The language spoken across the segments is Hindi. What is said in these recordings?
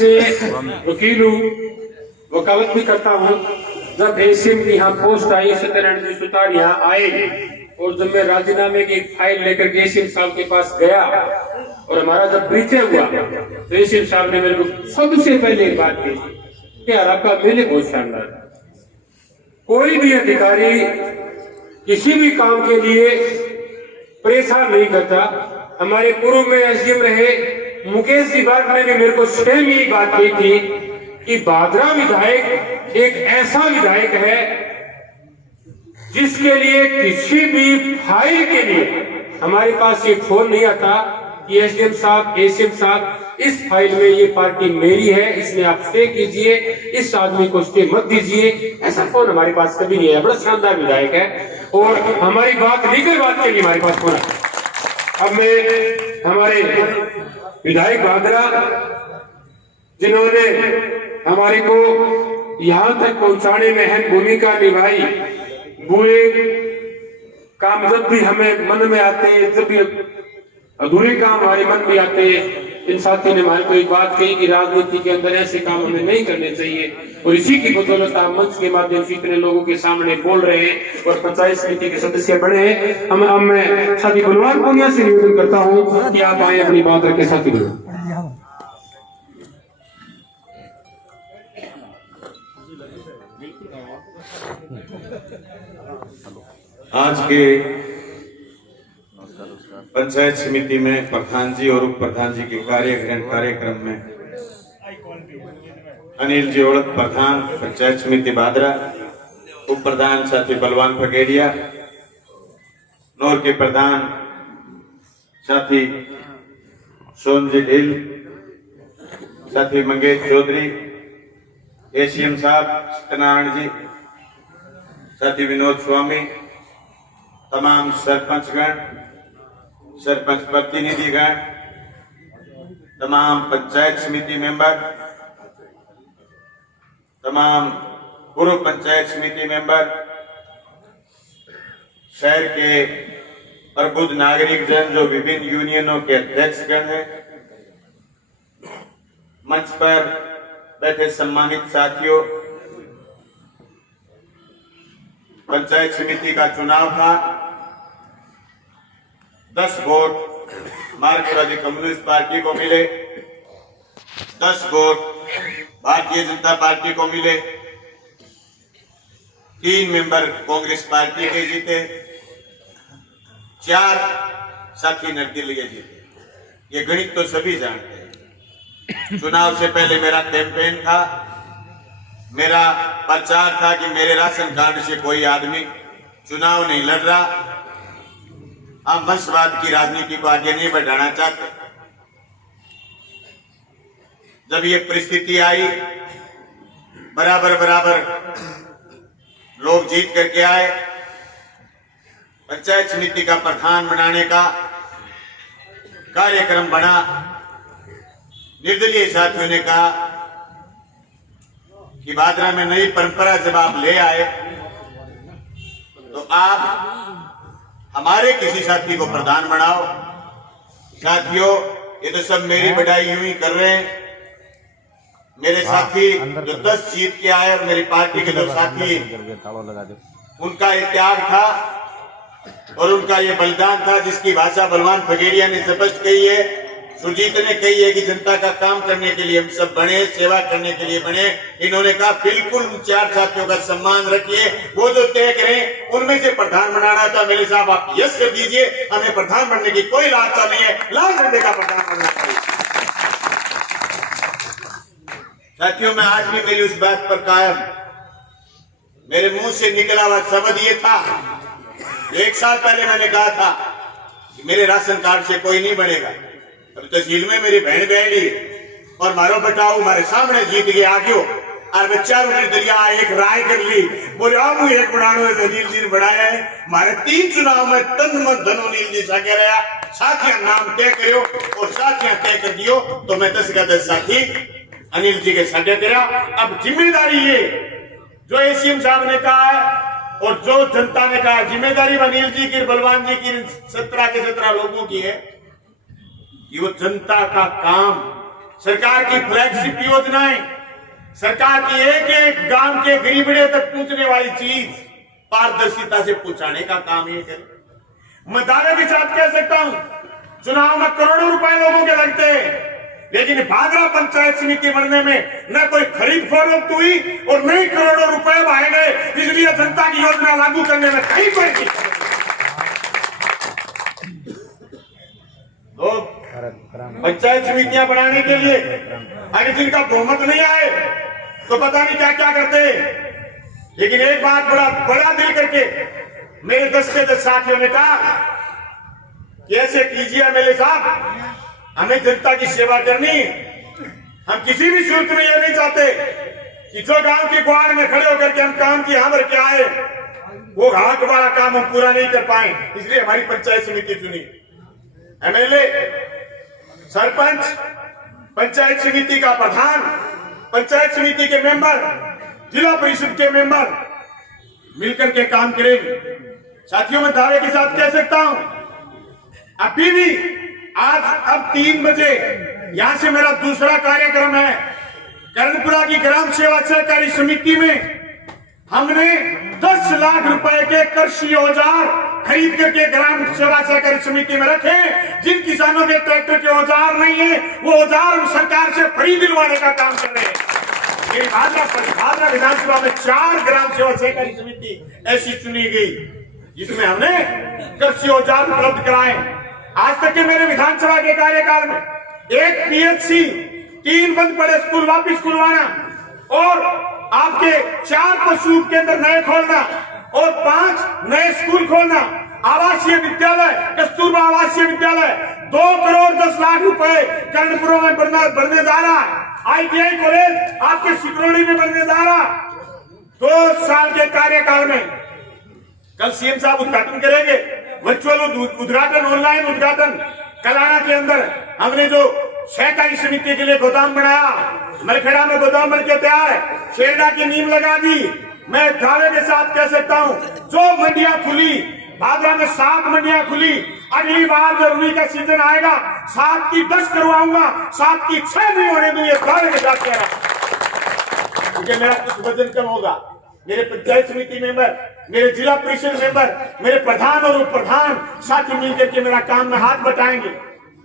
से वकील हूँ, वकालत भी करता हूँ। जब एसीएम की यहाँ पोस्ट आई, सत्यनारायण जी सुतार यहाँ आए और जब मैं राजीनामे की फाइल लेकर के एसीएम साहब के पास गया और हमारा जब परिचय हुआ तो एसीएम साहब ने मेरे को सबसे पहले एक बात की कि आपका मेले बहुत शानदार है। कोई भी अधिकारी किसी भी काम के लिए परेशान नहीं करता। हमारे पूर्व में एसडीएम रहे मुकेश जी बाग ने भी मेरे को सेम यही बात की थी कि भादरा विधायक एक ऐसा विधायक है जिसके लिए किसी भी फाइल के लिए हमारे पास ये फोन नहीं आता कि एसडीएम साहब, एसीएम साहब, इस फाइल में ये पार्टी मेरी है, इसमें आप स्टे कीजिए, इस आदमी को स्टे मत दीजिए। ऐसा फोन हमारे पास कभी नहीं है। बड़ा शानदार विधायक है और हमारी बात लीगल बात के लिए हमारे पास फोन है। अब मैं हमारे विधायक भादरा जिन्होंने हमारे को यहाँ तक पहुंचाने में अहम भूमिका निभाई, बुरे काम जब भी हमें मन में आते हैं, जब भी अधूरे काम हमारे मन में आते हैं, इन साथियों ने हमारे को एक बात कही कि राजनीति के अंदर ऐसे काम हमें नहीं करने चाहिए और इसी की बदौलत आप मंच के माध्यम से इतने लोगों के सामने बोल रहे हैं और पंचायत समिति के सदस्य बने हैं। हम मैं साथी बलवान पुनिया से निवेदन करता हूँ कि आप आए अपनी बात रखे साथी। आज के पंचायत समिति में प्रधान जी और उप प्रधान जी के कार्यक्रम में अनिल जी ओढ़ प्रधान पंचायत समिति भादरा, उप प्रधान साथी बलवान फगेड़िया, नौर के प्रधान साथी सोनजी ढील, साथी मंगेश चौधरी, एसीएम साहब सत्यनारायण जी, साथी विनोद स्वामी, तमाम सरपंचगण, सरपंच प्रतिनिधिगण, तमाम पंचायत समिति मेंबर, तमाम पूर्व पंचायत समिति मेंबर, शहर के प्रबुद्ध नागरिक जन जो विभिन्न यूनियनों के अध्यक्षगण हैं, मंच पर बैठे सम्मानित साथियों, पंचायत समिति का चुनाव था। 10 वोट मार्क्सवादी कम्युनिस्ट पार्टी को मिले, 10 वोट भारतीय जनता पार्टी को मिले, 3 मेंबर कांग्रेस पार्टी के जीते, 4 साथी निर्दलीय जीते। ये गणित तो सभी जानते हैं। चुनाव से पहले मेरा कैंपेन था, मेरा प्रचार था कि मेरे राशन कार्ड से कोई आदमी चुनाव नहीं लड़ रहा। हम वंशवाद की राजनीति को आगे नहीं बढ़ाना चाहते। जब ये परिस्थिति आई, बराबर लोग जीत करके आए, पंचायत समिति का प्रधान बनाने का कार्यक्रम बना। निर्दलीय साथियों ने कहा कि भादरा में नई परंपरा जब आप ले आए तो आप हमारे किसी साथी को प्रधान बनाओ। साथियों, ये तो सब मेरी बढ़ाई यूं ही कर रहे हैं। मेरे साथी जो 10 जीत के आए और मेरी पार्टी के जो साथी, उनका ये त्याग था और उनका ये बलिदान था, जिसकी भाषा बलवान फगेड़िया ने स्पष्ट कही है, सुरजीत ने कही है कि जनता का काम करने के लिए हम सब बने, सेवा करने के लिए बने। इन्होंने कहा बिल्कुल 4 साथियों का सम्मान रखिए, वो जो तय करें उनमें से प्रधान बनाना था। मेरे साहब आप यस कर दीजिए, हमें प्रधान बनने की कोई लालसा नहीं है, लाल झंडे का प्रधान बनना चाहिए। साथियों, मैं आज भी मेरी उस बात पर कायम। मेरे मुंह से निकला हुआ शब्द ये था, 1 साल पहले मैंने कहा था कि मेरे राशन कार्ड से कोई नहीं बनेगा। अब तहसील में मेरी बहन बैठी और मारो बटाओ हमारे सामने जीत गए आगे और बच्चा निर्दलिया एक राय कर ली, बोले आप एक बनानो है, अनिल जी ने बढ़ाया है। हमारे 3 चुनाव में तन मन धन अनिल जी सा कह रहा, साथियां नाम तय करो और साथियां तय कर दियो तो मैं 10 का 10 साथी अनिल जी के साथ करा। अब जिम्मेदारी ये जो एसीएम साहब ने कहा है और जो जनता ने कहा, जिम्मेदारी अनिल जी की, बलवान जी की, 17 के 17 लोगों की है कि वो जनता का काम सरकार की फ्लैगशिप योजनाएं, सरकार की एक एक गांव के गरीबड़े तक पहुंचने वाली चीज पारदर्शिता से पहुंचाने का काम ये करे। मैं दावे के साथ कह सकता हूं, चुनाव में करोड़ों रुपए लोगों के लगते हैं, लेकिन भादरा पंचायत समिति बनने में न कोई खरीद फरोख्त हुई और न ही करोड़ों रुपए बहाए गए, इसलिए जनता की योजना लागू करने में कहीं कोई तो पंचायत समितियां बनाने के लिए अगर जिनका बहुमत नहीं आए तो पता नहीं क्या क्या करते। लेकिन एक बात बड़ा दिल करके मेरे 10 के 10 साथियों ने कहा कि ऐसे कीजिए एमएलए साहब, हमें जनता की सेवा करनी। हम किसी भी सूरत में ये नहीं चाहते कि जो गांव की गुहार में खड़े होकर के हम काम की यहाँ भर के आए वो हाथ वाला काम हम पूरा नहीं कर पाए, इसलिए हमारी पंचायत समिति चुनी। एमएलए, सरपंच, पंचायत समिति का प्रधान, पंचायत समिति के मेंबर, जिला परिषद के मेंबर मिलकर के काम करेंगे। साथियों, मैं दावे के साथ कह सकता हूं, अभी भी अब 3 बजे यहां से मेरा दूसरा कार्यक्रम है। कर्णपुरा की ग्राम सेवा सहकारी समिति में हमने 10 लाख रुपए के कृषि औजार खरीद करके ग्राम सेवा सहकारी समिति में रखे। जिन किसानों के ट्रैक्टर के औजार नहीं है वो औजार सरकार से फ्री दिलवाने का काम कर रहे हैं। भादरा विधानसभा में 4 ग्राम सेवा सहकारी समिति ऐसी चुनी गई जिसमें हमने कृषि औजार उपलब्ध कराए। आज तक के मेरे विधानसभा के कार्यकाल में 1 पीएचसी, 3 बंद पड़े स्कूल वापिस खुलवाना और आपके 4 पशु केंद्र नए खोलना और 5 नए स्कूल खोलना, आवासीय विद्यालय, कस्तूरबा आवासीय विद्यालय 2 करोड़ 10 लाख रुपए कर्णपुरा में बनने जा रहा है। ITI कॉलेज आपके सिकरौली में बनने जा रहा। 2 साल के कार्यकाल में कल सीएम साहब उद्घाटन करेंगे, वर्चुअल उद्घाटन, ऑनलाइन उद्घाटन। कलाना के अंदर हमने जो सहकारी समिति के लिए गोदाम बनाया, मलखेड़ा में गोदाम बन के तैयार है, शेरडा की नींव लगा दी। मैं दावे के साथ कह सकता हूं, जो मंडियां खुली, भादरा में 7 मंडियां खुली, अगली बार जब रुई का सीजन आएगा 7 की 10 करवाऊंगा, 7 की 6 नहीं होने दूंगा। दावे के साथ कह रहा हूं, क्योंकि मेरा कुछ वजन कम होगा। मेरे पंचायत समिति मेंबर, मेरे जिला परिषद मेंबर, मेरे प्रधान और उप प्रधान साथी मिलकर के मेरा काम में हाथ बटाएंगे।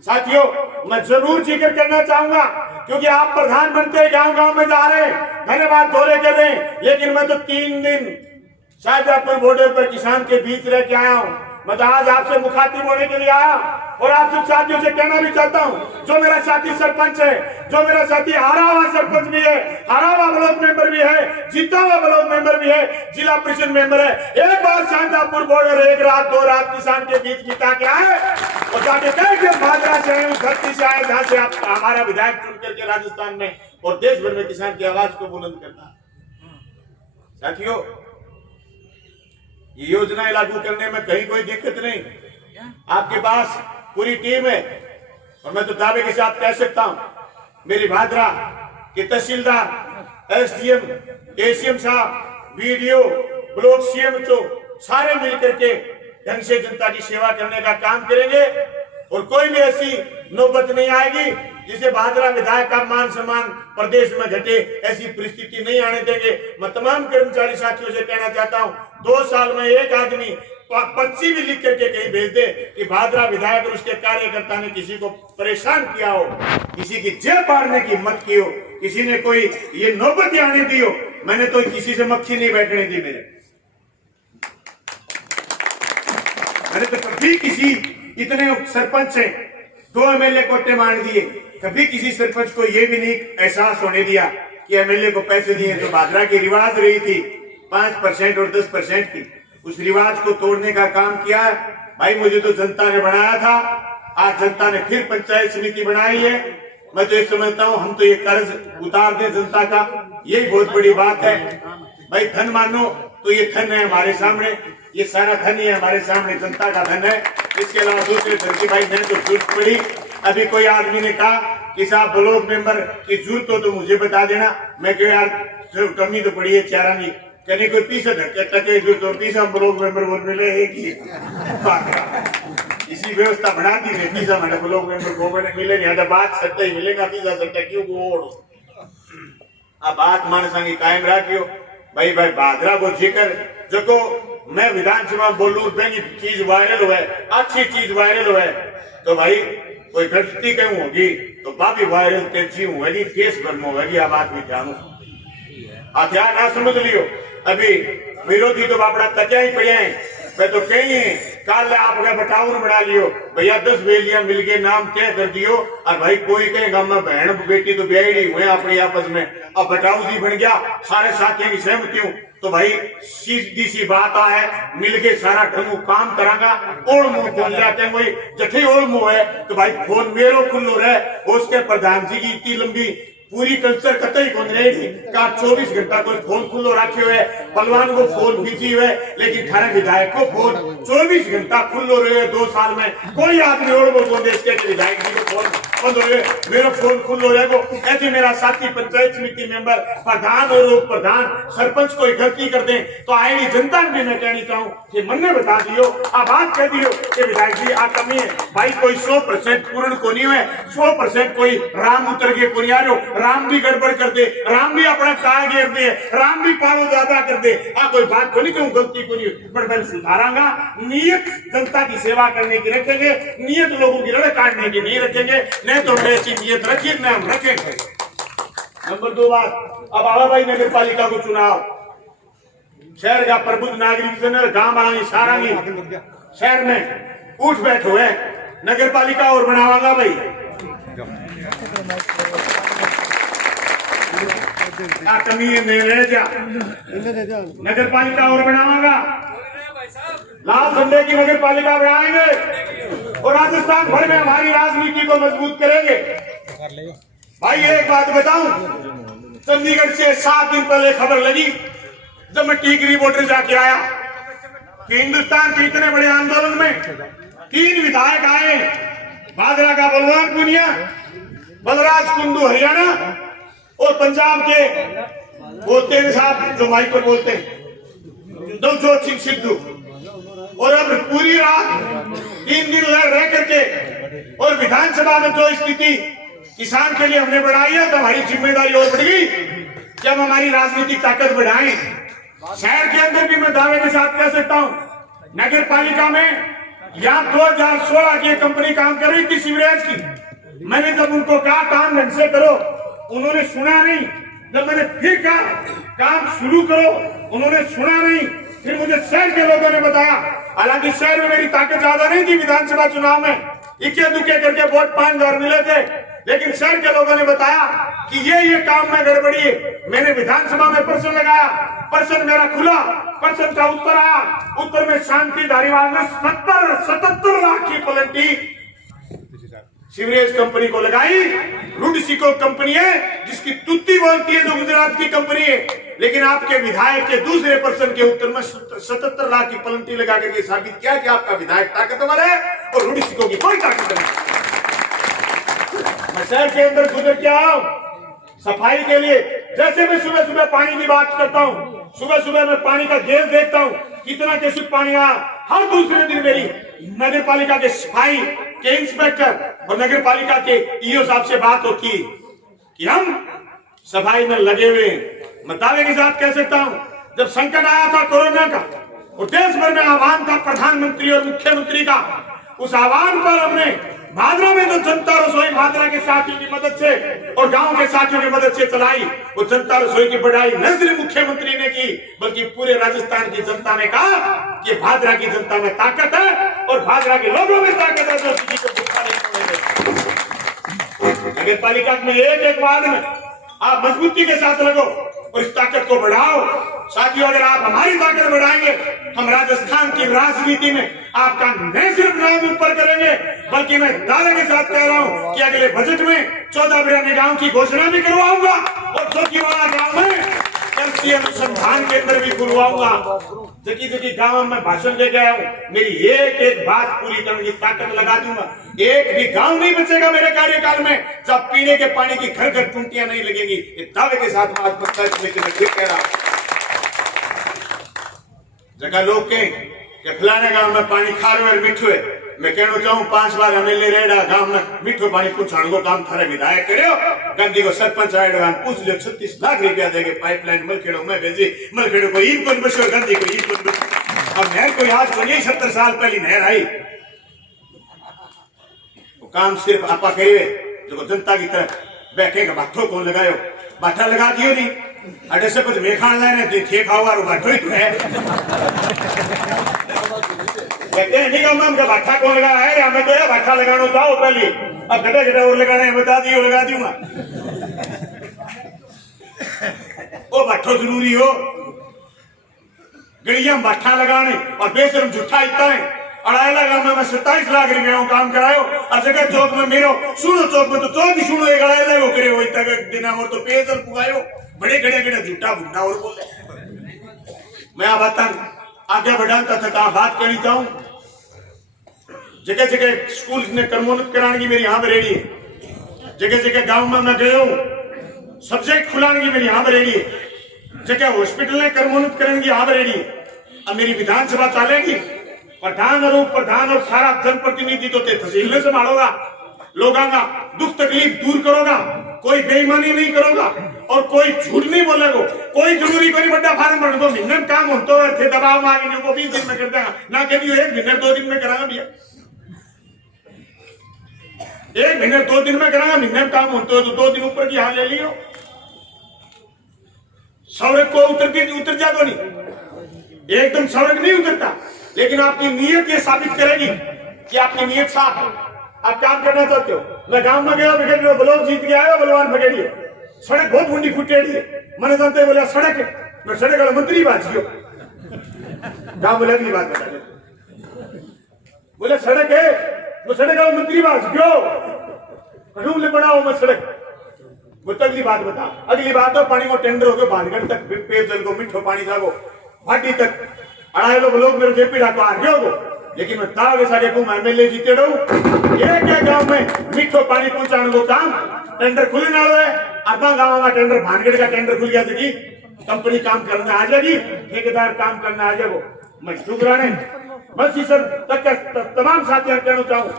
साथियों, मैं जरूर जिक्र करना चाहूंगा, क्योंकि आप प्रधान बनते गांव-गांव में जा रहे हैं, धन्यवाद दौरे कर रहे हैं, लेकिन मैं तो 3 दिन शाहजहांपुर बॉर्डर पर किसान के बीच रह के आया हूं। मैं तो आज आपसे मुखातिब होने के लिए आया और आप सब साथियों से कहना भी चाहता हूं, जो मेरा साथी सरपंच है, जो मेरा साथी हारा हुआ सरपंच भी है, हारा हुआ ब्लॉक मेंबर भी है, जीता हुआ ब्लॉक मेंबर भी है, जिला परिषद मेंबर है, एक बार शाहजहांपुर बॉर्डर 1 रात 2 रात किसान के बीच बिता के आए और जाके कहे कि भादरा से आए, उस धरती से आए जहां से आप हमारा विधायक चुन करके राजस्थान में और देश भर में किसान की आवाज को बुलंद करना। साथियों, ये योजनाएं लागू करने में कहीं कोई दिक्कत नहीं, आपके पास पूरी टीम है। और मैं तो दावे के साथ कह सकता हूं, मेरी भादरा के तहसीलदार, एसडीएम, एसीएम साहब, बीडीओ, ब्लॉक सीएमओ सारे मिलकर के ढंग से जनता की सेवा करने का काम करेंगे और कोई भी ऐसी नौबत नहीं आएगी जिसे भादरा विधायक का मान सम्मान प्रदेश में घटे, ऐसी परिस्थिति नहीं आने देंगे। मैं तमाम कर्मचारी साथियों से कहना चाहता हूं, 2 साल में एक आदमी पर्ची भी लिख करके कहीं भेज दे कि भादरा विधायक और उसके कार्यकर्ता ने किसी को परेशान किया हो, किसी की जेब फाड़ने की हिम्मत की हो, किसी ने कोई ये नौबत आने दी हो। मैंने तो किसी से मक्खी नहीं बैठने दी। मैंने तो कभी किसी, इतने सरपंच हैं, 2 एमएलए कोटे मार दिए, कभी किसी सरपंच को यह भी नहीं एहसास होने दिया कि एमएलए को पैसे दिए। तो भादरा की रिवाज रही थी 5% और 10% की, उस रिवाज को तोड़ने का काम किया है। भाई, मुझे तो जनता ने बनाया था, आज जनता ने फिर पंचायत समिति बनाई है। मैं तो ये समझता हूँ, हम तो ये कर्ज उतार दें जनता का, यही बहुत बड़ी बात है। भाई, धन मानो तो ये धन है हमारे सामने, ये सारा धन ही हमारे सामने जनता का धन है। इसके अलावा दूसरे धन की भाई मैंने तो जरूरत पड़ी। अभी कोई आदमी ने कहा कि साहब ब्लॉक मेंबर की जरूरत हो तो मुझे बता देना। मैं क्यों यार, कमी तो पड़ी है, चारा नहीं कहने कोई 30 टके जरूरत हो, 30 ब्लॉक मेंबर बोल मिले एक ही। ऐसी व्यवस्था बना दी है पिज्जा मैंने बोलो गवर्नमेंट मिले नहीं बात सट्टा ही मिलेगा पिज्जा सट्टा क्यों गोड़ अब बात मानसा की कायम रखियो भाई भादरा को जिक्र जो मैं विधानसभा बोलूं की चीज वायरल हुआ है अच्छी चीज वायरल हुआ है तो भाई कोई गलती क्यों होगी तो बाकी वायरल तेजी होगी देश भर में होगी आप बात भी जानू हथियार ना समझ लियो अभी विरोधी तो बापड़ा तकिया ही पड़े हैं मैं तो कही है कल आपका बटावर बना लियो भैया 10 बेलियां मिलके नाम तय कर दियो और भाई कोई कहेगा मैं बहन बेटी तो ब्याही हुए अपने आपस में अब बटाऊ जी बन गया सारे साथियों की सहमति हूं तो भाई सीधी सी बात है मिलके सारा ढंगू काम करांगा ओढ़ मुंह बोल जाते हैं वही जठे ओढ़ मुंह है तो भाई फोन मेरो खुल्लो रहे उसके प्रधान जी की इतनी लंबी पूरी कल्चर कतई को नहीं का 24 घंटा कोई फोन खुल्लो रखे हुए पलवान को फोन बिजी हुए लेकिन थारे विधायक को फोन 24 घंटा खुल्लो रहे 2 साल में कोई आदमी और बोल देश के विधायक जी को फोन बंद हो मेरा फोन खुल्लो रहेगो ऐसे मेरा साथी पंचायत समिति मेंबर प्रधान और उप प्रधान सरपंच कोई गलती कर दे तो आएगी जनता में मैं कहनी चाहूँ कि मन ने बता दियो आप बात कह दियो कि विधायक जी आ कमी है भाई कोई 100% पूर्ण को नहीं हुए 100% कोई राम उतर के को नहीं आ रहा राम भी गड़बड़ कर दे राम भी अपना कार घेर दे राम भी पालो ज्यादा कर दे कोई बात को नहीं क्यों गलती को नहीं पर मैं सुधारांगा नियत जनता की सेवा करने की रखेंगे नियत लोगों की लड़ काटने की नहीं रखेंगे नहीं तो ऐसी नियत रखिए न हम रखेंगे। नंबर 2 बात अब आवा भाई नगर पालिका को चुनाव शहर का प्रबुद्ध नागरिक जन गांव आएंगे सारा शहर में उठ बैठ हुए नगर पालिका और बनावांगा भाई कमी नगर पालिका और बनावांगा लाल झंडे की नगर पालिका बनाएंगे और राजस्थान भर में हमारी राजनीति को मजबूत करेंगे। भाई एक बात बताऊं चंडीगढ़ से 7 दिन पहले खबर लगी जब मैं टीकरी बॉर्डर जाके आया कि हिंदुस्तान के इतने बड़े आंदोलन में 3 विधायक आए भादरा का बलवान पुनिया बलराज कुंडू हरियाणा और पंजाब के बोलते हैं साहब जो माइक पर बोलते हैं नवजोत सिंह सिद्धू और अब पूरी रात 3 दिन रह करके और विधानसभा में जो स्थिति किसान के लिए हमने बढ़ाई है तो हमारी जिम्मेदारी और बढ़ गई कि हम हमारी राजनीतिक ताकत बढ़ाएं। शहर के अंदर भी मैं दावे के साथ कह सकता हूं नगर पालिका में यहाँ 2016 की कंपनी काम कर रही थी सीवरेज की मैंने जब उनको कहा काम ढंग से करो उन्होंने सुना नहीं जब मैंने फिर कहा काम शुरू करो उन्होंने सुना नहीं फिर मुझे शहर के लोगों ने बताया हालांकि शहर में मेरी ताकत ज्यादा नहीं थी विधानसभा चुनाव में इक्के दुक्के करके वोट 5,000 मिले थे लेकिन शहर के लोगों ने बताया कि ये काम में गड़बड़ी है मैंने विधानसभा में प्रश्न लगाया प्रश्न मेरा खुला प्रश्न का उत्तर आया उत्तर में शांति धारीवाल ने 77 लाख की पलटी सीवरेज कंपनी को लगाई रुडसिको कंपनी है जिसकी तुत्ती बोलती है जो गुजरात की कंपनी है लेकिन आपके विधायक के दूसरे प्रश्न के उत्तर में 77 लाख की पलटी लगा करके साबित किया कि आपका विधायक ताकतवर है और रुडसिको की कोई ताकत नहीं। मैं शहर के अंदर गुजर के आया सफाई के लिए जैसे मैं सुबह सुबह पानी की बात करता हूँ सुबह सुबह मैं पानी का गैस देखता हूँ कितना कैसे पानी आया हर दूसरे दिन मेरी नगर पालिका के सफाई के इंस्पेक्टर और नगर पालिका के ईओ साहब से बात होती कि हम सफाई में लगे हुए मैं दावे के साथ कह सकता हूँ जब संकट आया था कोरोना का और देश भर में आह्वान था प्रधानमंत्री और मुख्यमंत्री का उस आह्वान पर हमने भादरा में जो जनता रसोई भादरा के साथियों की मदद से और गांव के साथियों की मदद से चलाई वो जनता रसोई की बढ़ाई न सिर्फ मुख्यमंत्री ने की बल्कि पूरे राजस्थान की जनता ने कहा कि भादरा की जनता में ताकत है और भादरा के लोगों में ताकत है जो किसी को भूखा नहीं छोड़ेंगे। नगर पालिका में एक वार्ड में आप मजबूती के साथ लगो और इस ताकत को बढ़ाओ साथियों अगर आप हमारी ताकत बढ़ाएंगे हम राजस्थान की राजनीति में आपका न सिर्फ नाम ऊपर करेंगे बल्कि मैं दावे के साथ कह रहा हूं कि अगले बजट में 14 बिराने गांव की घोषणा भी करवाऊंगा और जोकीवाड़ा गांव में कृषि अनुसंधान केंद्र भी खुलवाऊंगा। जबकि गांव में भाषण लेके आया हूं मेरी एक बात पूरी करने की ताकत लगा दूंगा एक भी गांव नहीं बचेगा मेरे कार्यकाल में जब पीने के पानी की घर घर टूटियां नहीं लगेंगी। इस दावे के साथ मैं पंचायत समिति में फिर कह रहा हूं जगह लोग के फलाने गांव में पानी खारे और मिठू है मैं कहना चाहूँ 5 बार एमएलए रेडा गांव में मीठो पानी पहुंचाने को काम थारे विधायक करो। गंदी को सरपंच आएगा पूछ लियो 36 लाख रुपया देंगे पाइपलाइन मलखेड़ो में भेजी। मलखेड़ो को ईद कौन बचो गंदी को ईद कौन बचो। अब नहर को आज को नहीं 70 साल पहली नहर आई। वो काम सिर्फ आपा करिए जो जनता की तरफ बैठेगा बाथो कौन लगायो बाठा लगा दियो नहीं अड़े से कुछ मेखान लाने थे खाओ बाठो ही तो है। कहते हैं नहीं हम का बाठा कौन लगा है या मैं तो यार बाठा लगाना चाहो पहले अब गड्ढा गड्ढा और लगाना है बता दियो लगा दूंगा। वो बाठो जरूरी हो गड़िया बाठा लगाने और बेशरम झूठा इतना है अड़ाई लगा मैं 27 लाख रुपया काम करायो और जगह चौक में मेरो सुनो चौक में तो चौक ही सुनो एक अड़ाई लाख करे हो इतना दिन और तो पेजल पुगायो बड़े गड़े गड़े झूठा भुट्टा और बोले। मैं आप बता आगे बढ़ाता था कहा बात करनी चाहूं जगह जगह स्कूल ने कर्मोन्नत कराने की मेरी यहाँ पर रेडी है। जगह जगह गांव में मैं गया हूँ सब्जेक्ट खुलाने की मेरी यहाँ पर रेडी है। जगह हॉस्पिटल ने कर्मोन्नत कराने की यहाँ पर रेडी है। अब मेरी विधानसभा चलेगी प्रधान और उप प्रधान और सारा जनप्रतिनिधि तो तहसील में संभालोगा लोगों का दुख तकलीफ दूर करोगा कोई बेईमानी नहीं करोगा और कोई झूठ नहीं बोलेगा। कोई जरूरी कोई बड़ा फार्म भर दो महीने में काम होता है थे दबाव मांगे को 20 दिन में कर देगा ना कभी 1 महीने 2 दिन में कराना भैया 1 महीने 2 दिन में कराना महीने में काम होता है तो 2 दिन ऊपर की हाल ले लियो। सड़क को उतर जा तो नहीं एकदम सड़क नहीं उतरता लेकिन आपकी नीयत ये साबित करेगी कि आपकी नीयत साफ है आप काम करना चाहते हो। मैं गांव में गया बिगड़ ब्लॉक जीत के आया बलवान भगेड़िए सड़क बहुत मुंडी फुटेड़ी है मैंने जानते बोला सड़क है मैं सड़क वाला मंत्री बात कियो गांव बोले अगली बात बता बोले सड़क है वो सड़क वाला मंत्री बात क्यों रूम ले बनाओ मैं सड़क वो अगली बात बता। अगली बात हो पानी को टेंडर हो गए भानगढ़ तक पेयजल को मिठो पानी जागो भाटी तक अड़ाई लोग मेरे जेपी डाको आ गए हो लेकिन मैं दावे सारे को एमएलए जीते रहूं एक गांव में मिठो पानी पहुंचाने को काम टेंडर खुले ना है। अरबा गांव का टेंडर भानगढ़ का टेंडर खुल गया था कंपनी काम करने आ जाएगी ठेकेदार काम करने आ जाएगा। मैं शुक्राने बस इस तक तमाम साथियों कहना चाहूँ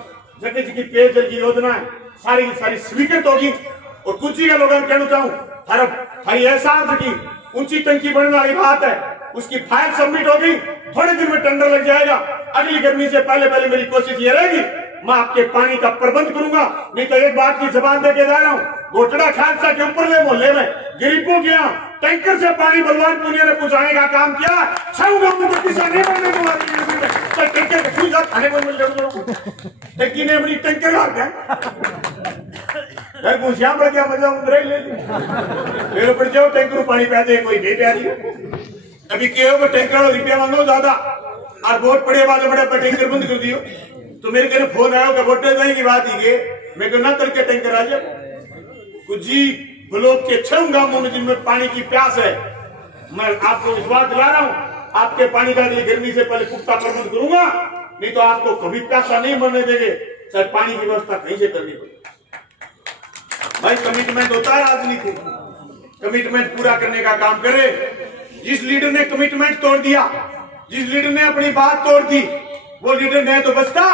जगह जगह पेयजल की योजना है सारी की सारी स्वीकृत होगी और कुछ ही लोगों को कहना चाहूँ हरी एहसास की ऊंची टंकी बनने वाली बात है उसकी फाइल सबमिट होगी थोड़े दिन में टेंडर लग जाएगा। अगली गर्मी से पहले मेरी कोशिश ये रहेगी मैं आपके पानी का प्रबंध करूंगा। नहीं तो एक बात की जबान देके जा रहा हूँ घोटड़ा खालसा के ऊपरले मोहल्ले में गरीबों के यहाँ टैंकर से पानी बलवान पुनिया ने पहुंचाने का काम किया 6 गांव में तो किसान नहीं बनने को वाली टैंकर क्यों जा खाने को मिल टंकी ने अपनी टैंकर आ गया घर घुसिया पड़ गया मजा उधर ही ले फिर पड़ जाओ टैंकर पानी पैदे कोई नहीं प्यारी अभी क्या हो टैंकर रुपया मांगो ज्यादा और वोट पड़े वाले बड़े टैंकर बंद कर दियो तो मेरे घर फोन आया वोट देने की बात ही मैं कहना करके टैंकर आ जाए कुछ जी ब्लॉक के 6 गांवों में जिनमें पानी की प्यास है मैं आपको विश्वास दिला रहा हूँ आपके पानी का अगली गर्मी से पहले पुख्ता प्रबंध करूंगा नहीं तो आपको कभी प्यासा नहीं मरने देंगे चाहे पानी की व्यवस्था कहीं से करनी पड़े। भाई कमिटमेंट होता है राजनीति कमिटमेंट पूरा करने का काम करे। जिस लीडर ने कमिटमेंट तोड़ दिया जिस लीडर ने अपनी बात तोड़ दी वो लीडर न तो बचता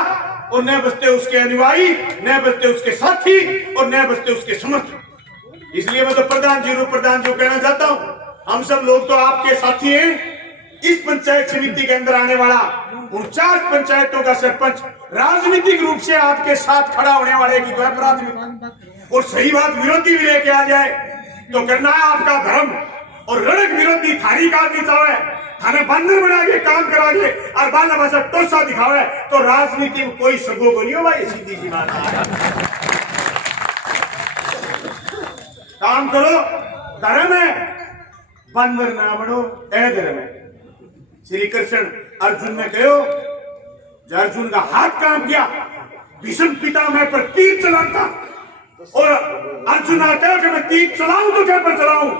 और न बचते उसके अनुयायी न बचते उसके साथी और न बचते उसके समर्थक। इसलिए मैं तो प्रधान जी को कहना चाहता हूं हम सब लोग तो आपके साथी हैं। इस पंचायत समिति के अंदर आने वाला 49 पंचायतों का सरपंच राजनीतिक रूप से आपके साथ खड़ा होने वाले की तो प्राथमिकता और सही बात विरोधी भी लेके आ जाए तो करना है आपका धर्म और रणक विरोधी थारी का नहीं चाहे थाने बंदर बना के काम करा के और बाला भाषा टोसा दिखावे तो राजनीति में कोई सगो को नहीं हो भाई सीधी सी बात काम करो धर्म है बंदर ना बनो ए धर्म है। श्री कृष्ण अर्जुन ने कहो जब अर्जुन का हाथ काम किया भीष्म पितामह पर तीर चलाता और अर्जुन ने कहा कि मैं तीर चलाऊं तो क्या पर चलाऊं।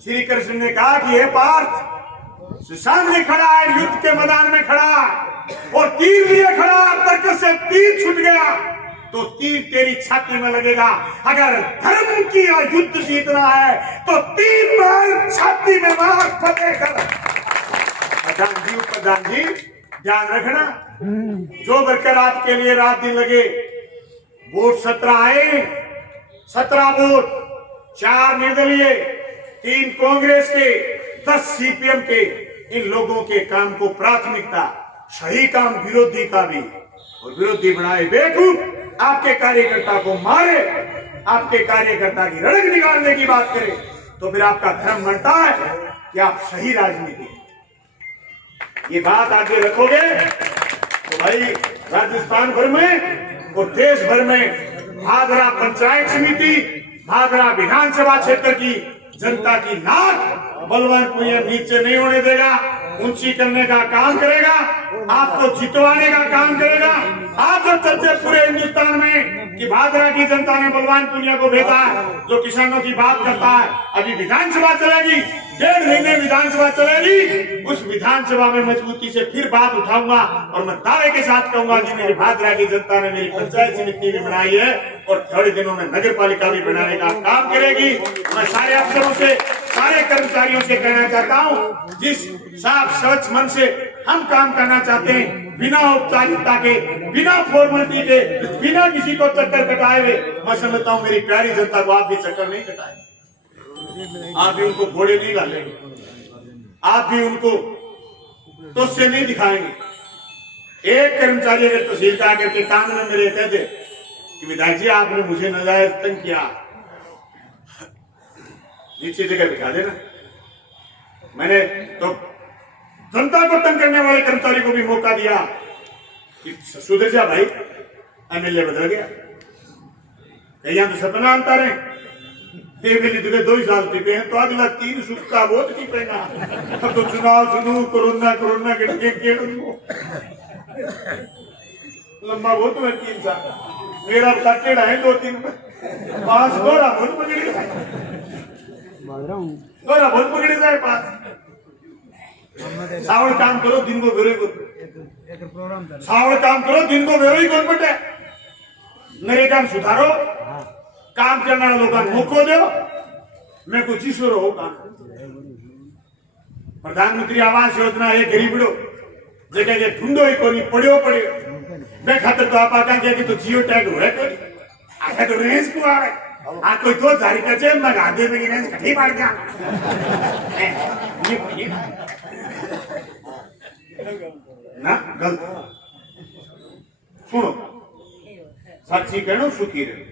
श्री कृष्ण ने कहा कि हे पार्थ सामने खड़ा है युद्ध के मैदान में खड़ा और तीर लिए खड़ा तर्क से तीर छूट गया तो तीर तेरी छाती में लगेगा। अगर धर्म की युद्ध जीतना है तो तीर मार छाती में मार फतेह कर। प्रधान जी ध्यान रखना, जो वर्कर आपके लिए रात दिन लगे, वोट 17 आए, 17 वोट, 4 निर्दलीय, 3 कांग्रेस के, 10 सीपीएम के, इन लोगों के काम को प्राथमिकता, सही काम विरोधी का भी, और विरोधी बनाए बेवकूफ आपके कार्यकर्ता को मारे, आपके कार्यकर्ता की रड़क निकालने की बात करे, तो फिर आपका धर्म बनता है कि आप सही राजनीति, ये बात आगे रखोगे तो भाई राजस्थान भर में और देश भर में भादरा पंचायत समिति, भादरा विधानसभा क्षेत्र की जनता की नाक बलवान पुनिया नीचे नहीं होने देगा, ऊंची करने का काम करेगा, आपको जितवाने का काम करेगा। आज जो चर्चे पूरे हिंदुस्तान में कि भादरा की जनता ने बलवान पुनिया को भेजा है, जो किसानों की बात करता है, अभी विधानसभा चलेगी, 1.5 महीने विधानसभा चलेगी, उस विधानसभा में मजबूती से फिर बात उठाऊंगा और मैं दावे के साथ कहूंगा कि मेरी भादरा की जनता ने मेरी पंचायत समिति भी बनाई है और थोड़े दिनों में नगर पालिका भी बनाने का काम करेगी। मैं सारे अफसरों से, सारे कर्मचारियों से कहना चाहता हूँ, जिस साफ स्वच्छ मन से हम काम करना चाहते हैं, बिना औपचारिकता के, बिना फॉर्मेलिटी के, बिना किसी को चक्कर कटाए हुए, मैं समझता हूँ मेरी प्यारी जनता को आप भी चक्कर नहीं कटाए, आप भी उनको घोड़े नहीं डालेंगे, आप भी उनको तुझसे नहीं दिखाएंगे। एक कर्मचारी अगर तहसील का आकर के कान में मेरे कह दे कि विधायक जी आपने मुझे नाजायज तंग किया, नीचे जगह बिठा देना। मैंने तो जनता को तंग करने वाले कर्मचारी को भी मौका दिया कि सुधर जा भाई, एमएलए बदल गया, कहीं तो सपना अंतर है, तुझे 2 साल टिके हैं तो अगला 3 सुख का वोट टिकेगा। अब तो चुनाव सुनू, कोरोना के लंबा वोट में 3 साल, मेरा टेढ़ा है 2-3 5 दोहरा वोट पकड़े जाए, दोहरा वोट पकड़े जाए 5। सावड़ काम करो दिन को बेरोई को, सावड़ काम करो दिन को बेरोई कौन बटे, मेरे काम सुधारो, काम करने वालों का मौको दो, मैं कुछ ही शुरू हो काम। प्रधानमंत्री आवास योजना है, गरीबड़ो जगह के ढूंढो ही कोनी पड़ियो मैं खातर तो आप आका कि तो जियो टैग हो है कोई आका तो रेंज को आ आ कोई तो जारी कर जे मैं आधे में रेंज कठी मार गया ना गलत सुनो, साक्षी कहनो सुखी रहे,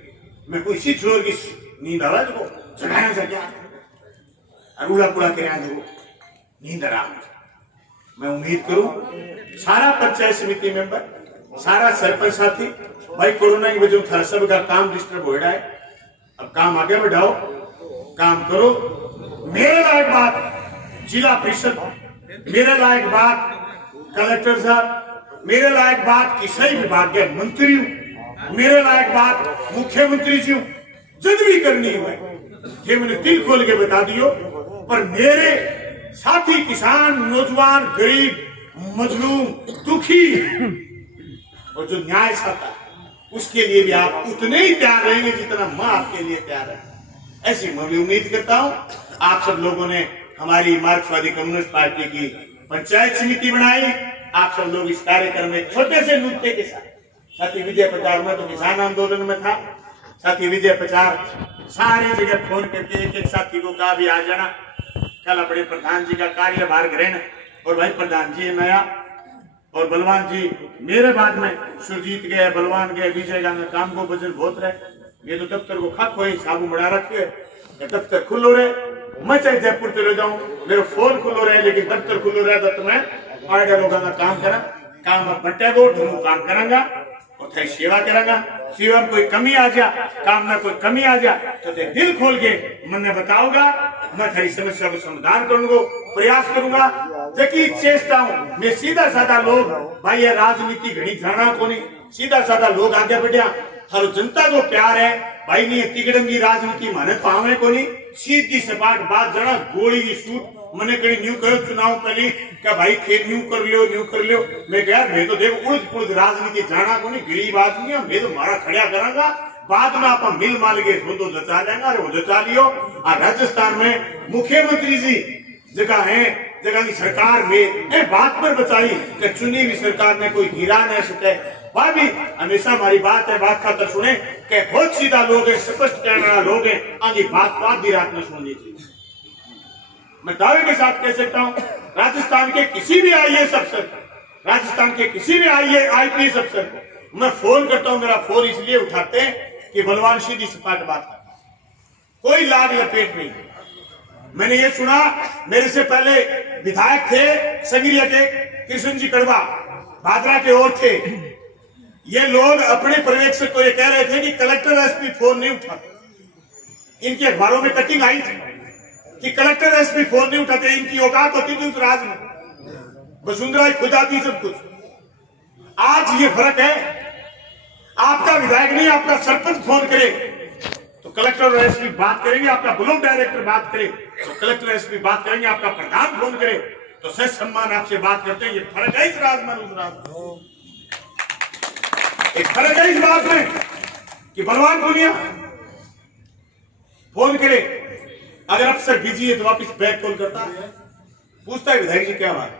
मैं कोई सी छोर की नींद आवा जो चढ़ाया जा गया अरूड़ा पूरा कराया जो नींद आराम। मैं उम्मीद करूं सारा पंचायत समिति मेंबर, सारा सरपंच साथी, भाई कोरोना की वजह से सब का काम डिस्टर्ब हो रहा है, अब काम आगे बढ़ाओ, काम करो। मेरे लायक बात जिला परिषद, मेरे लायक बात कलेक्टर साहब, मेरे लायक बात किसी विभाग के मंत्री हूं, मेरे लायक बात मुख्यमंत्री जी हूं, जब भी करनी है ये मैंने दिल खोल के बता दियो। पर मेरे साथी किसान, नौजवान, गरीब, मजलूम, दुखी और जो न्याय चाहता है उसके लिए भी आप उतने ही तैयार रहेंगे जितना मैं आपके लिए तैयार है। ऐसी मैं भी उम्मीद करता हूं। आप सब लोगों ने हमारी मार्क्सवादी कम्युनिस्ट पार्टी की पंचायत समिति बनाई, आप सब लोग इस कार्यक्रम में छोटे से नुक्ते के साथ, साथी विजय प्रचार में तो किसान आंदोलन में था, साथी विजय प्रचार सारी जगह फोन करके एक साथी को कहा भी आ जाना, कल अपने प्रधान जी का कार्यभार ग्रहण, और भाई प्रधान जी नया और बलवान जी मेरे बाद में सुरजीत गए, बलवान गए, विजय गए, काम को वजन बहुत रहे, ये तो दफ्तर को खा कोई साबु बढ़ा रखे, दफ्तर खुलो रहे, मैं चाहे जयपुर चले जाऊं मेरा फोन खुलो रहे लेकिन दफ्तर खुलो रहे तो मैं आइडिया लोगों का काम करा, काम बटे को काम करांगा और थे सेवा करांगा। सेवा में कोई कमी आ जा, काम में कोई कमी आ जा तो ते दिल खोल के मैंने बताऊंगा, मैं तेरी समस्या को समाधान करूंगा, प्रयास करूंगा। जबकि चेष्टा हूं मैं सीधा साधा लोग, भाई ये राजनीति घड़ी जाना को नहीं, सीधा साधा लोग आगे बढ़िया, थारो जनता को प्यार है भाई, नहीं तिगड़म की राजनीति माने पावे को नहीं, सीधी सपाट बात जना गोली की सूट मैंने कहीं न्यू करो चुनाव पहले क्या भाई खेत न्यू कर लियो, मैं क्या मैं तो देख उड़ पुड़ राजनीति जाना को नहीं, गरीब आदमी है, मैं तो मारा खड़ा करांगा, बाद में आप मिल माल के तो जचा जाएगा, अरे वो जचा लियो। राजस्थान में मुख्यमंत्री जी जगह है जगह की सरकार में ए बात पर बचाई कि चुनी हुई सरकार में कोई गिरा न सके। वह भी हमेशा हमारी बात है, बात खातर सुने कि बहुत सीधा लोग है, स्पष्ट कहने वाला लोग है, आगे बात आधी रात में सुन लीजिए। मैं दावे के साथ कह सकता हूं, राजस्थान के किसी भी IAS अफसर, राजस्थान के किसी भी IPS अफसर को मैं फोन करता हूं, मेरा फोन इसलिए उठाते हैं कि बलवान सीधी सपाट बात करता, कोई लाग लपेट नहीं। मैंने ये सुना, मेरे से पहले विधायक थे संगरिया के कृष्ण जी कड़वा, भादरा के और थे, ये लोग अपने पर्यवेक्षक को ये कह रहे थे कि कलेक्टर SP फोन नहीं उठाते। इनके अखबारों में कटिंग आई थी कि कलेक्टर SP फोन नहीं उठाते, इनकी औकात होती थी उस राज में, वसुंधरा खुद आती सब कुछ। आज ये फर्क है, आपका विधायक नहीं आपका सरपंच फोन करे तो कलेक्टर और SP बात करेंगे, आपका ब्लॉक डायरेक्टर बात करे तो कलेक्टर SP बात करेंगे, आपका प्रधान फोन करे तो सच सम्मान आपसे बात करते हैं। ये फर्क है इस राज में उस राज में, एक फर्क है इस बात में कि बलवान दुनिया फोन करे, अगर अफसर बिजी है तो वापिस बैक कॉल करता है, पूछता है विधायक जी क्या बात,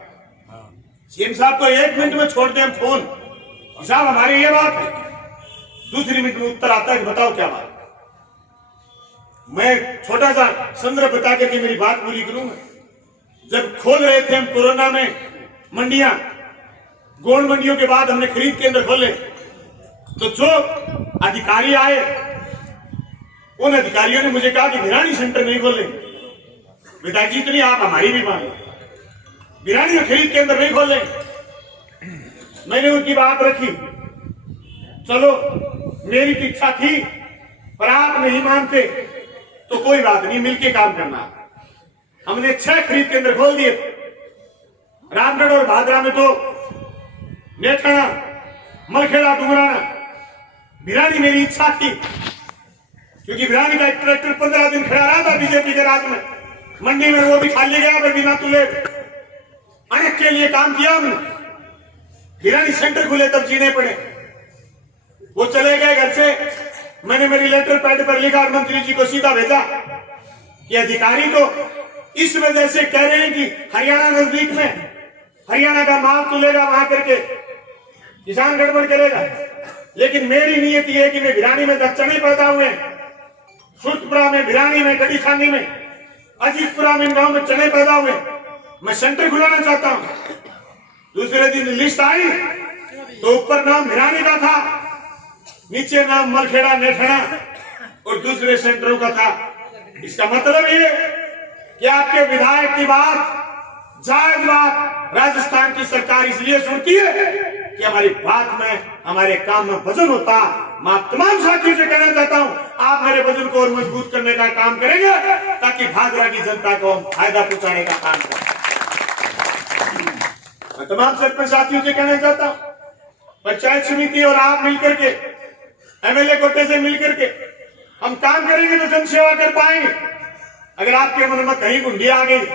CM साहब को 1 मिनट में छोड़ दें हम फोन, साहब हमारी ये बात है, दूसरी मिनट में उत्तर आता है कि बताओ क्या बात। मैं छोटा सा संदर्भ बता करके मेरी बात पूरी करूंगा। जब खोल रहे थे हम कोरोना में मंडियां, गोल्ड मंडियों के बाद हमने खरीद केंद्र खोले तो जो अधिकारी आए उन अधिकारियों ने मुझे कहा कि भिरानी सेंटर नहीं खोले। विधायक जी इतनी आप हमारी भी मान लो, भिरानी में खरीद केंद्र नहीं खोले। मैंने उनकी बात रखी, चलो मेरी तो इच्छा थी पर आप नहीं मानते तो कोई बात नहीं, मिलके काम करना। हमने 6 खरीद केंद्र खोल दिए, रामगढ़ और भादरा में तो, नेठाना, मलखेड़ा, डुमराना। भिरानी मेरी इच्छा थी क्योंकि भिरानी का एक ट्रैक्टर 15 दिन खड़ा रहा था बीजेपी के राज में, मंडी में वो भी खाली गया, फिर बिना तुले अनेक के लिए काम किया हमने। भिरानी सेंटर खुले तब जीने पड़े, वो चले गए घर से। मैंने मेरी लेटर पैड पर लिखा और मंत्री जी को सीधा भेजा कि अधिकारी तो इस वजह से कह रहे हैं कि हरियाणा नजदीक में, हरियाणा का माल तुलेगा वहां करके किसान गड़बड़ करेगा, लेकिन मेरी नियत यह है कि मैं भिरानी में 10 चने पैदा हुए, सुरतपुरा में, भिरानी में, गढ़ीखानी में, अजीतपुरा में, गांव में चने पैदा हुए, मैं सेंटर खुलाना चाहता हूं। दूसरे दिन लिस्ट आई तो ऊपर नाम भिरानी का था, नीचे नाम मलखेड़ा, नेठड़ा और दूसरे सेंटरों का था। इसका मतलब ये कि आपके विधायक की बात, जायज बात राजस्थान की सरकार इसलिए सुनती है कि हमारी बात में, हमारे काम में वजन होता। मैं तमाम साथियों से कहना चाहता हूं, आप मेरे वजन को और मजबूत करने का काम करेंगे ताकि भादरा की जनता को हम फायदा पहुंचाने का काम करें। मैं तमाम सरपंच साथियों से कहना चाहता हूं, पंचायत समिति और आप मिलकर के, MLA कोटे से मिलकर के हम काम करेंगे तो जन सेवा कर पाएंगे। अगर आपके मन में कहीं गुंडी आ गई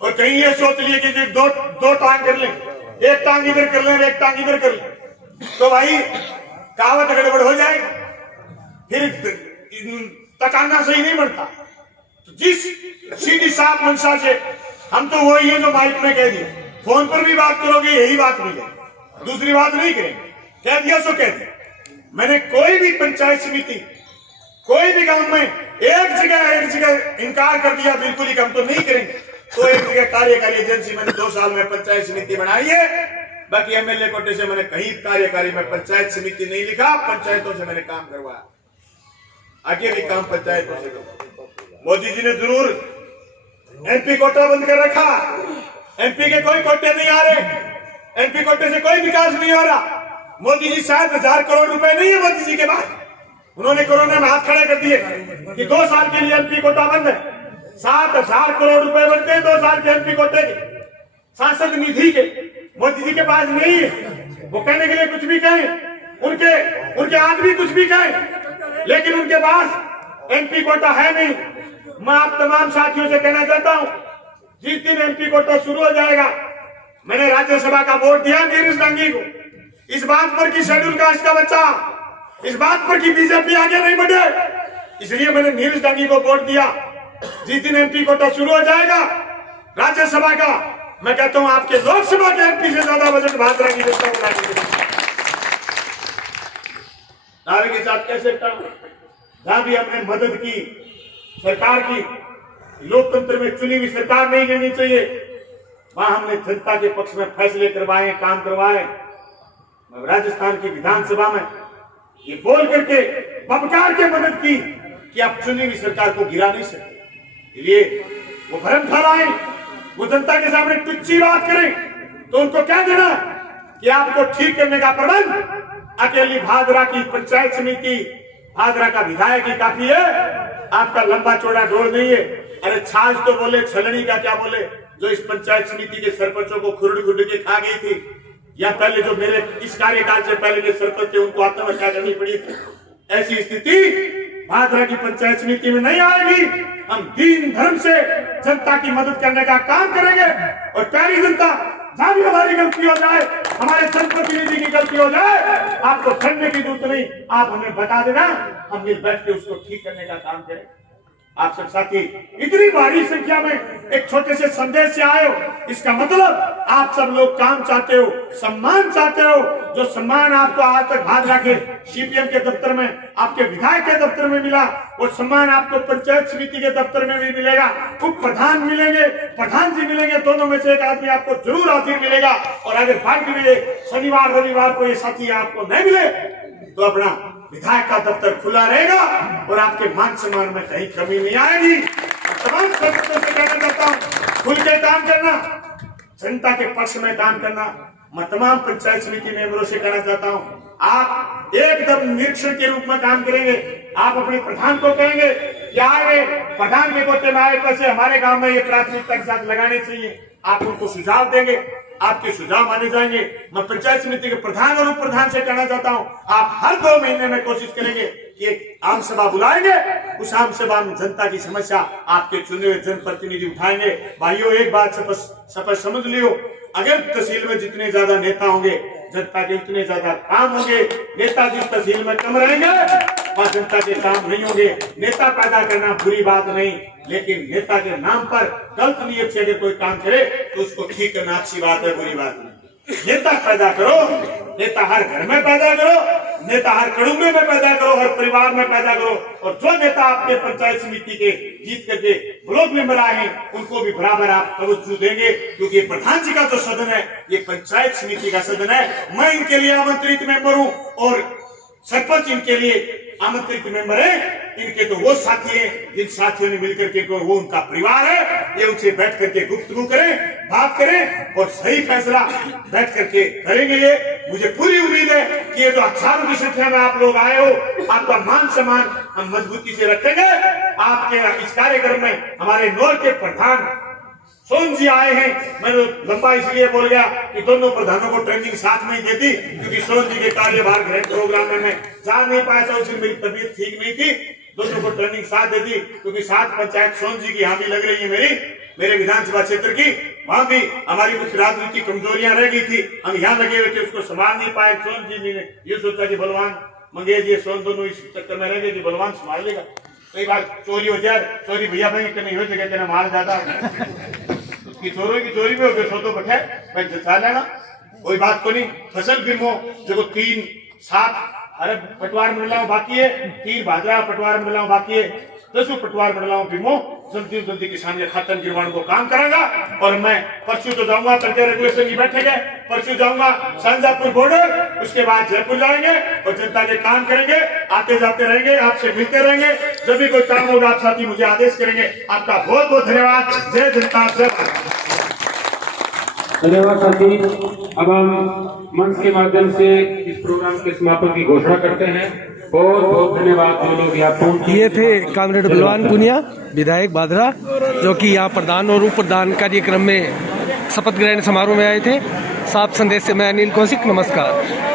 और कहीं ये सोच लिए कि दो टांग कर लें, एक टांग इधर कर लें, एक टांग इधर कर लें, तो भाई कहावत गड़बड़ हो जाएगी, फिर तकाना सही नहीं बनता। तो जिस सीधी साफ मंशा से हम तो वही है जो माइक में कह दिया, फोन पर भी बात करोगे यही बात मिलेगी, दूसरी बात नहीं करेंगे। कह दिया सो कह दिया। मैंने कोई भी पंचायत समिति, कोई भी गांव में एक जगह इनकार कर दिया बिल्कुल ही हम तो नहीं करेंगे, तो एक जगह कार्यकारी एजेंसी मैंने 2 साल में पंचायत समिति बनाई है। बाकी MLA कोटे से मैंने कहीं कार्यकारी में पंचायत समिति नहीं लिखा, पंचायतों से मैंने काम करवाया, आगे भी काम पंचायतों से करवाया। मोदी जी ने जरूर MP कोटा बंद कर रखा, MP के कोई कोटे नहीं आ रहे, MP कोटे से कोई विकास नहीं हो रहा। मोदी जी शायद 1000 करोड़ रुपए नहीं है मोदी जी के पास, उन्होंने कोरोना में हाथ खड़े कर दिए कि 2 साल के लिए MP कोटा बंद है। 7000 करोड़ रुपए बनते हैं 2 साल के MP कोटे के, सांसद निधि के, मोदी जी के पास नहीं है। वो कहने के लिए कुछ भी कहें, उनके आदमी कुछ भी कहें, लेकिन उनके पास MP कोटा है नहीं। मैं आप तमाम साथियों से कहना चाहता हूं, जिस दिन MP कोटा शुरू हो जाएगा, मैंने राज्यसभा का वोट दिया नीरज डांगी को, इस बात पर कि शेड्यूल कास्ट का बच्चा, इस बात पर कि बीजेपी आगे नहीं बढ़े, इसलिए मैंने नीरज डांगी को वोट दिया। जिस दिन MP कोटा शुरू हो जाएगा राज्यसभा का, मैं कहता हूं आपके लोकसभा के एमपी से ज्यादा बजट भाजपा की जनता को लाने के लिए। दावे के साथ कह सकता हूं, जहां भी हमने मदद की सरकार की, लोकतंत्र में चुनी हुई सरकार नहीं लेनी चाहिए, वहां हमने जनता के पक्ष में फैसले करवाए, काम करवाए। राजस्थान की विधानसभा में ये बोल करके बबकार के मदद की कि आप चुनी हुई सरकार को गिरा नहीं सकते। इसलिए वो भ्रम फैलाएं, वो जनता के सामने टुच्ची बात करें, तो उनको कह देना कि आपको ठीक करने का प्रबंध अकेली भादरा की पंचायत समिति, भादरा का विधायक ही काफी है, आपका लंबा चौड़ा डोर नहीं है। अरे छाछ तो बोले, छलनी का क्या बोले, जो इस पंचायत समिति के सरपंचों को खुरड़ खुरड़ के खा गई थी, या पहले जो मेरे इस कार्यकाल से पहले के सरपंच थे उनको आत्महत्या करनी पड़ी थी। ऐसी स्थिति भादरा की पंचायत समिति में नहीं आएगी। हम दीन धर्म से जनता की मदद करने का काम करेंगे, और प्यारी जनता, जहां भी हमारी गलती हो जाए, हमारे जनप्रतिनिधि की गलती हो जाए, आपको ठंडने की जरूरत नहीं, आप हमें बता देना, हम मिल बैठ के उसको ठीक करने का काम करें। आप सब साथी इतनी भारी संख्या में एक छोटे से संदेश से आए हो, इसका मतलब आप सब लोग काम चाहते हो, सम्मान चाहते हो। जो सम्मान आपको आज तक भादरा के सीपीएम के दफ्तर में, आपके विधायक के दफ्तर में मिला, वो सम्मान आपको पंचायत समिति के दफ्तर में भी मिलेगा। उप प्रधान मिलेंगे, प्रधान जी मिलेंगे, दोनों में से एक आदमी आपको जरूर हाजिर मिलेगा। और अगर पार्टी में शनिवार रविवार को ये साथी आपको नहीं मिले, तो अपना विधायक का दफ्तर खुला रहेगा और आपके मान सम्मान में कहीं कमी नहीं आएगी। तमाम संगठनों से कहना चाहता हूँ, खुल के काम करना, जनता के पक्ष में काम करना। मैं तमाम पंचायत समिति मेंबरों से कहना चाहता हूँ, आप एकदम निरीक्षण के रूप में काम करेंगे। आप अपने प्रधान को कहेंगे कि आए प्रधान के कोटे में आए पैसे हमारे गांव में ये प्राथमिकता के साथ लगाने चाहिए। आप उनको सुझाव देंगे, आपके सुझाव माने जाएंगे। मैं पंचायत समिति के प्रधान और उप प्रधान से कहना चाहता हूं, आप हर 2 महीने में कोशिश करेंगे कि एक आम सभा बुलाएंगे, उस आम सभा में जनता की समस्या आपके चुने हुए जनप्रतिनिधि उठाएंगे। भाइयों, एक बात शपथ समझ लियो, अगर तहसील में जितने ज्यादा नेता होंगे, जनता के उतने ज्यादा काम होंगे। नेता जिस तहसील में कम रहेंगे, वहां जनता के काम नहीं होंगे। नेता पैदा करना बुरी बात नहीं, लेकिन नेता के नाम पर गलत नियत से अगर कोई काम करे तो उसको ठीक करना अच्छी बात है, बुरी बात नहीं। नेता पैदा करो, नेता हर घर में पैदा करो, नेता हर कुटुंबे में पैदा करो, हर परिवार में पैदा करो। और जो नेता आपके पंचायत समिति के जीत करके ब्लॉक मेंबर आए हैं, उनको भी बराबर आप तवज्जो देंगे, क्योंकि प्रधान जी का जो सदन है ये पंचायत समिति का सदन है। मैं इनके लिए आमंत्रित मेंबर हूँ और सरपंच इनके लिए आमंत्रित मेंबर है। इनके तो वो साथी हैं जिन साथियों ने मिलकर के, वो उनका परिवार है। ये उनसे बैठ करके गुफ्तगू करें, बात करें और सही फैसला बैठ करके करेंगे। ये मुझे पूरी उम्मीद है कि ये जो हजारों की संख्या में आप लोग आए हो, आपका मान सम्मान हम मजबूती से रखेंगे। आपके इस कार्यक्रम में हमारे नौर के प्रधान सोन जी आए हैं। मैं लंबा इसलिए बोल गया कि दोनों प्रधानों को ट्रेनिंग साथ में ही देती, क्योंकि सोन जी के कार्यभार ग्रहण प्रोग्राम में मैं जा नहीं पाया था, उस दिन मेरी तबीयत ठीक नहीं थी। दोनों को ट्रेनिंग साथ देती, क्योंकि 7 पंचायत सोन जी की हामी लग रही है मेरे विधानसभा क्षेत्र की। वहां भी हमारी कुछ राजनीतिक कमजोरियां रह गई थी, हम यहाँ लगे हुए थे, उसको संभाल नहीं पाए। सोन जी ने ये सोचा कि बलवान मंगेश जी सोन दोनों इस चक्कर में रह गए कि बलवान संभाल लेगा। कई बार चोरी हो जाए, चोरी भैया भाई नहीं हो सके, तेना माल ज्यादा की चोरी भी हो गई, सो तो बैठे मैं जचा लेना, कोई बात को नहीं। फसल बीमो जो 3-7 अरब पटवार मंडलाओं बाकी है, 3 भादरा पटवार मंडलाओं बाकी है, 10 पटवार मंडलाओं बीमो जल्दी किसान के खाते में गिरवाने को काम करेगा। और मैं परसों तो जाऊंगा, तड़के रेगुलेशन की बैठेंगे, परसों जाऊंगा शाहजहांपुर बॉर्डर, उसके बाद जयपुर जाएंगे और जनता के काम करेंगे, आते जाते रहेंगे, आपसे मिलते रहेंगे। जब भी कोई काम होगा आप साथी मुझे आदेश करेंगे। आपका बहुत बहुत धन्यवाद। जय जनता, जय भारत। धन्यवाद साथी। अब हम मंच के माध्यम से इस प्रोग्राम के समापन की घोषणा करते हैं। बहुत बहुत धन्यवाद जो लोग यहाँ पहुंचे। ये थे कामरेड बलवान पुनिया, विधायक भादरा, जो कि यहाँ प्रधान और उप प्रधान कार्यक्रम में शपथ ग्रहण समारोह में आए थे। साफ संदेश से मैं अनिल कौशिक, नमस्कार।